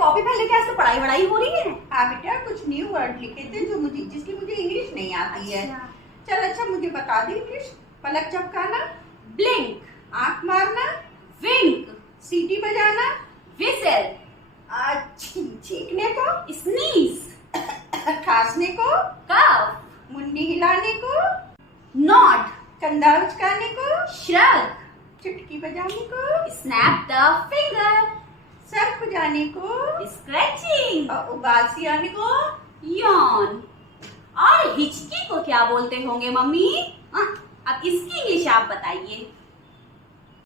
Copy pen लेके आज तो पढ़ाई वढ़ाई हो रही है। हाँ बेटा, कुछ न्यू वर्ड लिखे थे जो जिसकी मुझे इंग्लिश नहीं आती है। चल अच्छा, मुझे बता दे इंग्लिश। पलक झपकाना, ब्लिंक। आंख मारना, विंक। सीटी बजाना, विसल। छींकने को, स्नीज। खांसने को, कफ। मुंडी हिलाने को, नॉट। कंधा उचकाने को, श्रग। चुटकी बजाने को, स्नैप द फिंगर। सर खुजाने को, स्क्रैचिंग। और उबासी आने को, यॉन। और हिचकी को क्या बोलते होंगे मम्मी? अब इसकी इंग्लिश आप बताइए।